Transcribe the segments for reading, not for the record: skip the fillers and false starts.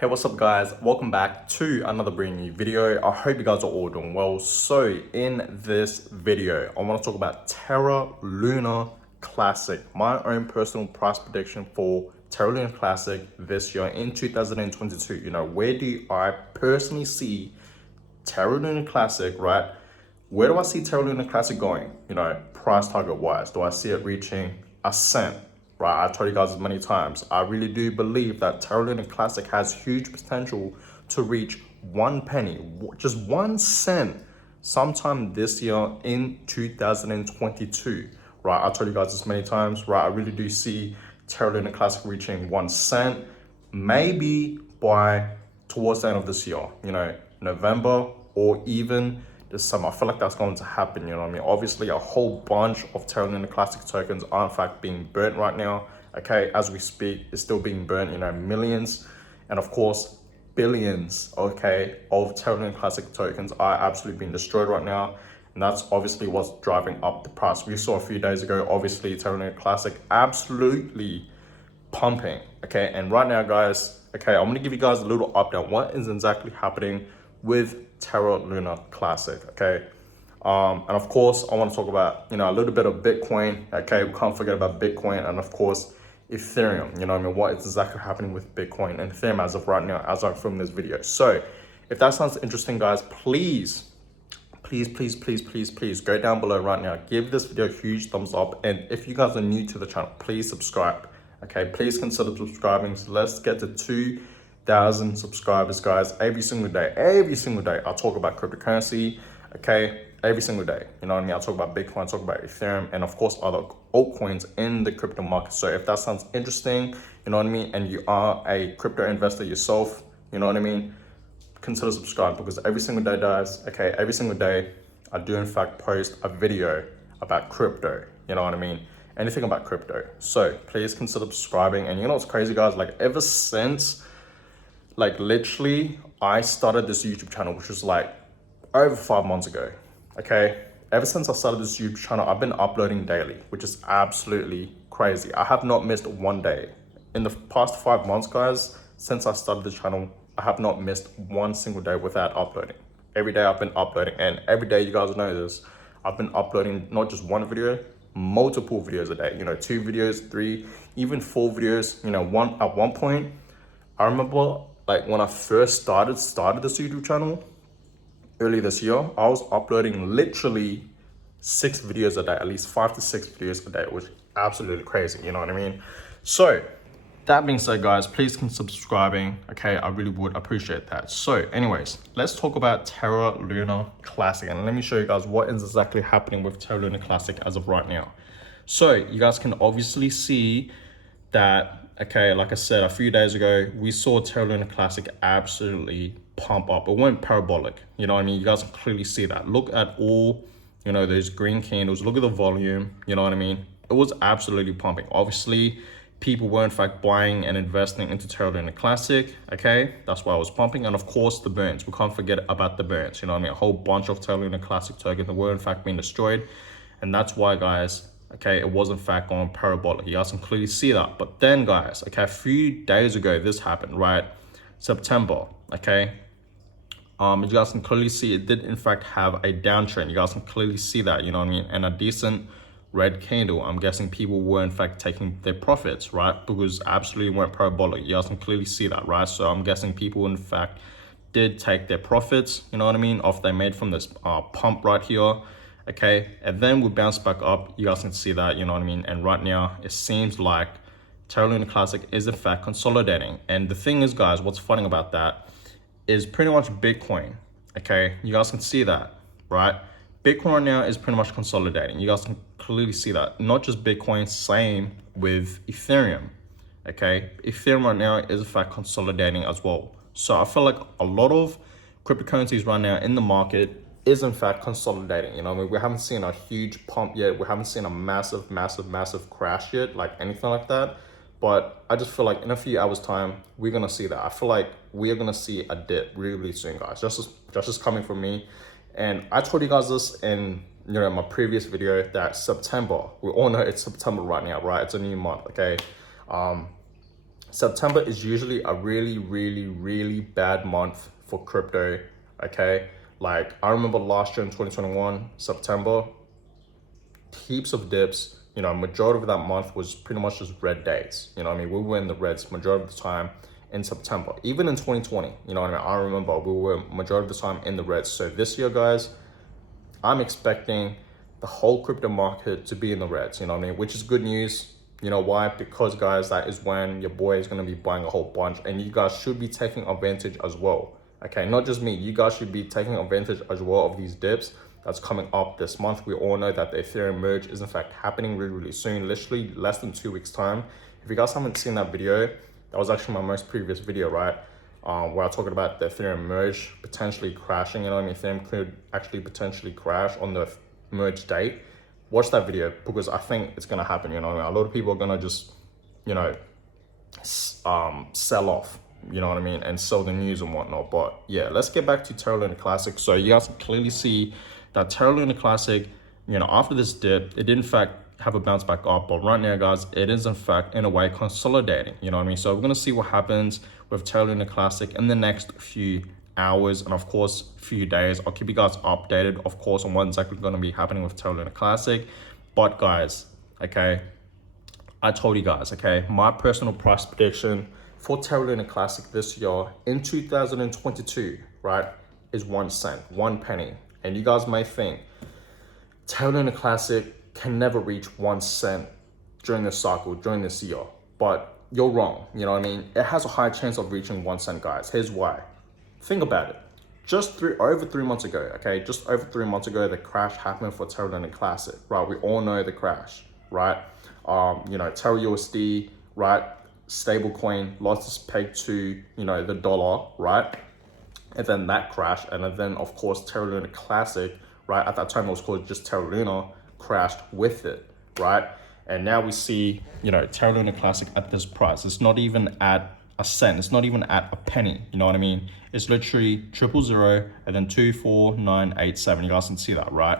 Hey, what's up guys? Welcome back to another brand new video. I hope you guys are all doing well. So in this video, I want to talk about Terra Luna Classic, my own personal price prediction for Terra Luna Classic this year in 2022. Where do I personally see Terra Luna Classic, right? Where do I see Terra Luna Classic going? Price target wise, do I see it reaching a cent? Right, I've told you guys many times, I really do believe that Terra Luna Classic has huge potential to reach 1 penny, just 1 cent, sometime this year in 2022. Right, I've told you guys this many times, right? I really do see Terra Luna Classic reaching 1 cent, maybe by towards the end of this year, November or even this summer. I feel like that's going to happen, you know what I mean? Obviously, a whole bunch of Terra Luna Classic tokens are in fact being burnt right now. Okay, as we speak, it's still being burnt, millions and of course, billions, okay, of Terra Luna Classic tokens are absolutely being destroyed right now. And that's obviously what's driving up the price. We saw a few days ago, obviously, Terra Luna Classic absolutely pumping, okay? And right now, guys, okay, I'm gonna give you guys a little update on what is exactly happening with Terra Luna Classic, okay? And of course, I want to talk about, a little bit of Bitcoin, okay? We can't forget about Bitcoin and of course, Ethereum, what is exactly happening with Bitcoin and Ethereum as of right now, as I film this video. So if that sounds interesting, guys, please go down below right now. Give this video a huge thumbs up. And if you guys are new to the channel, please subscribe, okay? Please consider subscribing. So let's get to 2,000 subscribers, guys. Every single day, I'll talk about cryptocurrency, okay? Every single day, you know what I mean? I'll talk about Bitcoin, talk about Ethereum, and of course other altcoins in the crypto market. So if that sounds interesting, you know what I mean, and you are a crypto investor yourself, you know what I mean, consider subscribing, because every single day, guys, okay, every single day, I do in fact post a video about crypto, you know what I mean? Anything about crypto. So please consider subscribing. And you know what's crazy, guys? Like ever since, like literally, I started this YouTube channel, which was like over 5 months ago, okay? Ever since I started this YouTube channel, I've been uploading daily, which is absolutely crazy. I have not missed one day. In the past 5 months, guys, since I started the channel, I have not missed one single day without uploading. Every day I've been uploading, and every day, you guys know this, I've been uploading not just one video, multiple videos a day, 2 videos, 3, even 4 videos, at one point, I remember like when I first started this YouTube channel early this year, I was uploading literally 6 videos a day, at least 5 to 6 videos a day, which is absolutely crazy, you know what I mean? So that being said, guys, please consider subscribing, okay? I really would appreciate that. So anyways, let's talk about Terra Luna Classic, and let me show you guys what is exactly happening with Terra Luna Classic as of right now. So you guys can obviously see that, okay, like I said, a few days ago, we saw Terra Luna Classic absolutely pump up. It went parabolic, you know what I mean? You guys can clearly see that. Look at all, those green candles. Look at the volume, you know what I mean? It was absolutely pumping. Obviously, people were in fact buying and investing into Terra Luna Classic, okay? That's why I was pumping. And of course, the burns. We can't forget about the burns, you know what I mean? A whole bunch of Terra Luna Classic tokens that were in fact being destroyed. And that's why, guys, okay, it was in fact going parabolic. You guys can clearly see that. But then, guys, okay, a few days ago, this happened, right? September, okay? You guys can clearly see it did in fact have a downtrend. You guys can clearly see that, you know what I mean? And a decent red candle. I'm guessing people were in fact taking their profits, right? Because absolutely went parabolic. You guys can clearly see that, right? So I'm guessing people in fact did take their profits, you know what I mean, off they made from this pump right here, okay? And then we bounce back up. You guys can see that, you know what I mean? And right now it seems like Terra Luna Classic is in fact consolidating. And the thing is, guys, what's funny about that is pretty much Bitcoin, okay? You guys can see that, right? Bitcoin right now is pretty much consolidating. You guys can clearly see that. Not just Bitcoin, same with Ethereum, okay? Ethereum right now is in fact consolidating as well. So I feel like a lot of cryptocurrencies right now in the market is in fact consolidating. You know what I mean? We haven't seen a huge pump yet. We haven't seen a massive crash yet, like anything like that. But I just feel like in a few hours time, we're gonna see that. I feel like we are gonna see a dip really soon, guys. Just coming from me. And I told you guys this in my previous video that September, we all know it's September right now, right? It's a new month, okay? September is usually a really bad month for crypto, okay? Like, I remember last year in 2021, September, heaps of dips. You know, majority of that month was pretty much just red days. You know what I mean? We were in the reds majority of the time in September. Even in 2020, you know what I mean? I remember we were majority of the time in the reds. So this year, guys, I'm expecting the whole crypto market to be in the reds, you know what I mean? Which is good news. You know why? Because, guys, that is when your boy is going to be buying a whole bunch, and you guys should be taking advantage as well. Okay, not just me, you guys should be taking advantage as well of these dips that's coming up this month. We all know that the Ethereum merge is in fact happening really soon, literally less than 2 weeks time. If you guys haven't seen that video, that was actually my most previous video, right? Where I talked about the Ethereum merge potentially crashing. You know, I mean, Ethereum could actually potentially crash on the merge date. Watch that video, because I think it's gonna happen. You know, a lot of people are gonna just, you know, sell off. You know what I mean, and sell the news and whatnot. But yeah, let's get back to Terra Luna Classic. So you guys can clearly see that Terra Luna Classic, you know, after this dip, it did in fact have a bounce back up, but right now, guys, it is in fact in a way consolidating. You know what I mean? So we're gonna see what happens with Terra Luna Classic in the next few hours, and of course few days. I'll keep you guys updated, of course, on what's exactly going to be happening with Terra Luna Classic. But guys, okay, I told you guys, okay, my personal price prediction for Terra Luna Classic this year in 2022, right, is 1 cent, 1 penny. And you guys may think Terra Luna Classic can never reach 1 cent during this cycle, during this year, but you're wrong. You know what I mean? It has a high chance of reaching 1 cent, guys. Here's why. Think about it. Just over 3 months ago, okay, just over 3 months ago, the crash happened for Terra Luna Classic, right? We all know the crash, right? You know, Terra USD, right? Stable coin, lost its peg to, you know, the dollar, right? And then that crashed, and then of course Terra Luna Classic, right? At that time it was called just Terra Luna, crashed with it, right? And now we see, you know, Terra Luna Classic at this price. It's not even at a cent. It's not even at a penny. You know what I mean? It's literally 000 and then 24987. You guys can see that, right?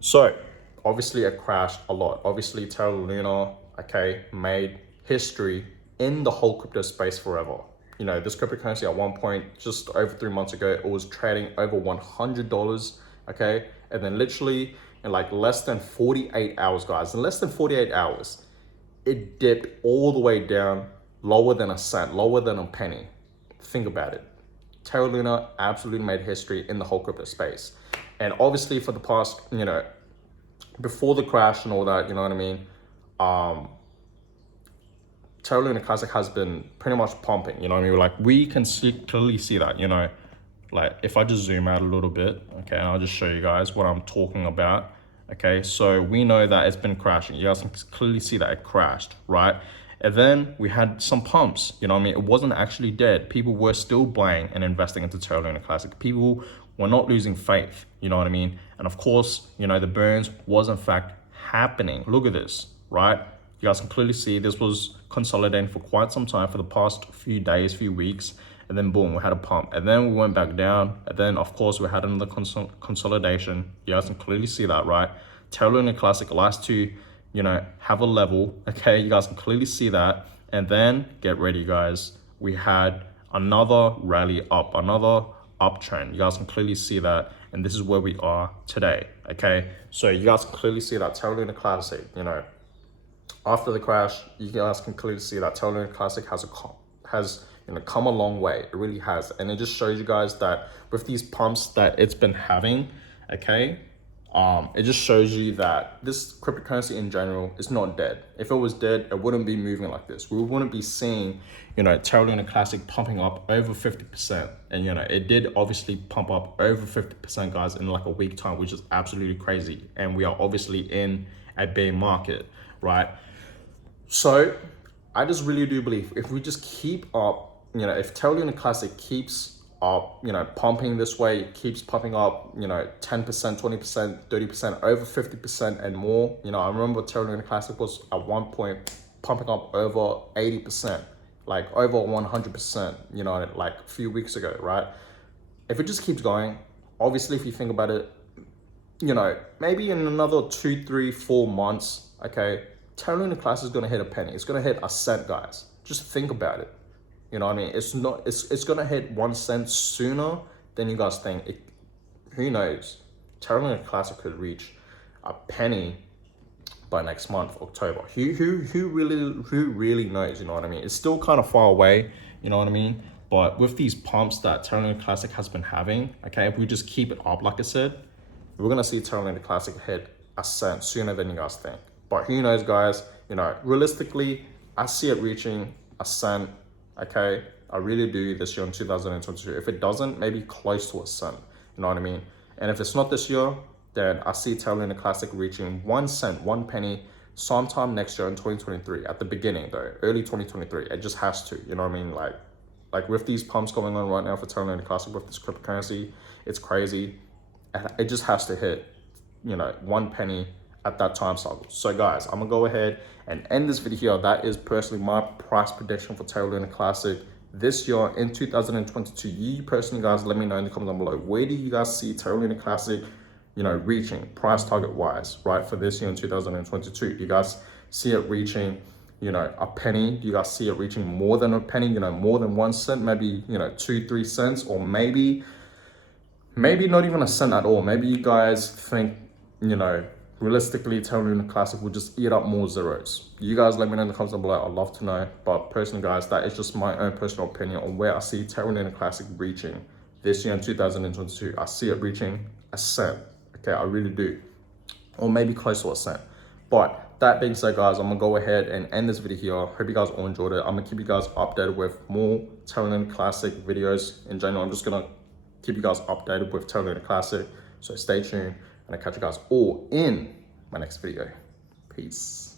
So obviously it crashed a lot. Obviously Terra Luna, okay, made history in the whole crypto space forever. You know, this cryptocurrency at one point, just over 3 months ago, it was trading over $100, okay? And then literally in like less than 48 hours, guys, in less than 48 hours, it dipped all the way down, lower than a cent, lower than a penny. Think about it. Terra Luna absolutely made history in the whole crypto space. And obviously for the past, you know, before the crash and all that, you know what I mean? Terra Luna Classic has been pretty much pumping, you know what I mean? Like, we can clearly see that, you know, like if I just zoom out a little bit, okay, and I'll just show you guys what I'm talking about, okay? So we know that it's been crashing. You guys can clearly see that it crashed, right? And then we had some pumps, you know what I mean? It wasn't actually dead. People were still buying and investing into Terra Luna Classic. People were not losing faith, you know what I mean? And of course, you know, the burns was in fact happening. Look at this, right? You guys can clearly see this was consolidating for quite some time, for the past few days, few weeks, and then boom, we had a pump, and then we went back down, and then of course we had another consolidation. You guys can clearly see that, right? Terra Luna Classic likes to, you know, have a level, okay? You guys can clearly see that, and then get ready, guys. We had another rally up, another uptrend. You guys can clearly see that, and this is where we are today, okay? So you guys can clearly see that Terra Luna Classic, you know, after the crash, you guys can clearly see that Terra Luna Classic has you know, come a long way. It really has. And it just shows you guys that with these pumps that it's been having, okay, it just shows you that this cryptocurrency in general is not dead. If it was dead, it wouldn't be moving like this. We wouldn't be seeing, you know, Terra Luna Classic pumping up over 50%. And, you know, it did obviously pump up over 50%, guys, in like a week time, which is absolutely crazy. And we are obviously in a bear market, right? So I just really do believe if we just keep up, you know, if Terra Luna Classic keeps up, you know, pumping this way, it keeps pumping up, you know, 10%, 20%, 30%, over 50% and more. You know, I remember Terra Luna Classic was at one point pumping up over 80%, like over 100%, you know, like a few weeks ago, right? If it just keeps going, obviously, if you think about it, you know, maybe in another 2, 3, 4 months, okay, Terra Luna Classic is going to hit a penny. It's going to hit a cent, guys. Just think about it. You know what I mean? It's gonna hit 1 cent sooner than you guys think. Who knows? Terra Classic could reach a penny by next month, October. Who really knows? You know what I mean? It's still kind of far away. You know what I mean? But with these pumps that Terra Classic has been having, okay, if we just keep it up, like I said, we're gonna see Terra Classic hit a cent sooner than you guys think. But who knows, guys? You know, realistically, I see it reaching a cent. Okay, I really do this year in 2022. If it doesn't, maybe close to a cent. You know what I mean? And if it's not this year, then I see Terra Classic reaching 1 cent, 1 penny, sometime next year in 2023. At the beginning, though, early 2023. It just has to. You know what I mean? Like with these pumps going on right now for Terra Classic with this cryptocurrency, it's crazy. It just has to hit, you know, 1 penny at that time cycle. So guys, I'm gonna go ahead and end this video. That is personally my price prediction for Terra Classic this year in 2022. You personally, guys, let me know in the comments down below. Where do you guys see Terra Classic, you know, reaching price target wise, right, for this year in 2022? Do you guys see it reaching, you know, a penny? Do you guys see it reaching more than a penny, you know, more than 1 cent, maybe, you know, 2-3 cents, or maybe not even a cent at all? Maybe you guys think, you know, realistically, Terra Classic will just eat up more zeros. You guys let me know in the comments down below. I'd love to know. But personally, guys, that is just my own personal opinion on where I see Terra Classic reaching this year in 2022. I see it reaching a cent. Okay, I really do. Or maybe close to a cent. But that being said, guys, I'm gonna go ahead and end this video here. Hope you guys all enjoyed it. I'm gonna keep you guys updated with more Terra Classic videos in general. I'm just gonna keep you guys updated with Terra Classic. So stay tuned, and I'll catch you guys all in my next video. Peace.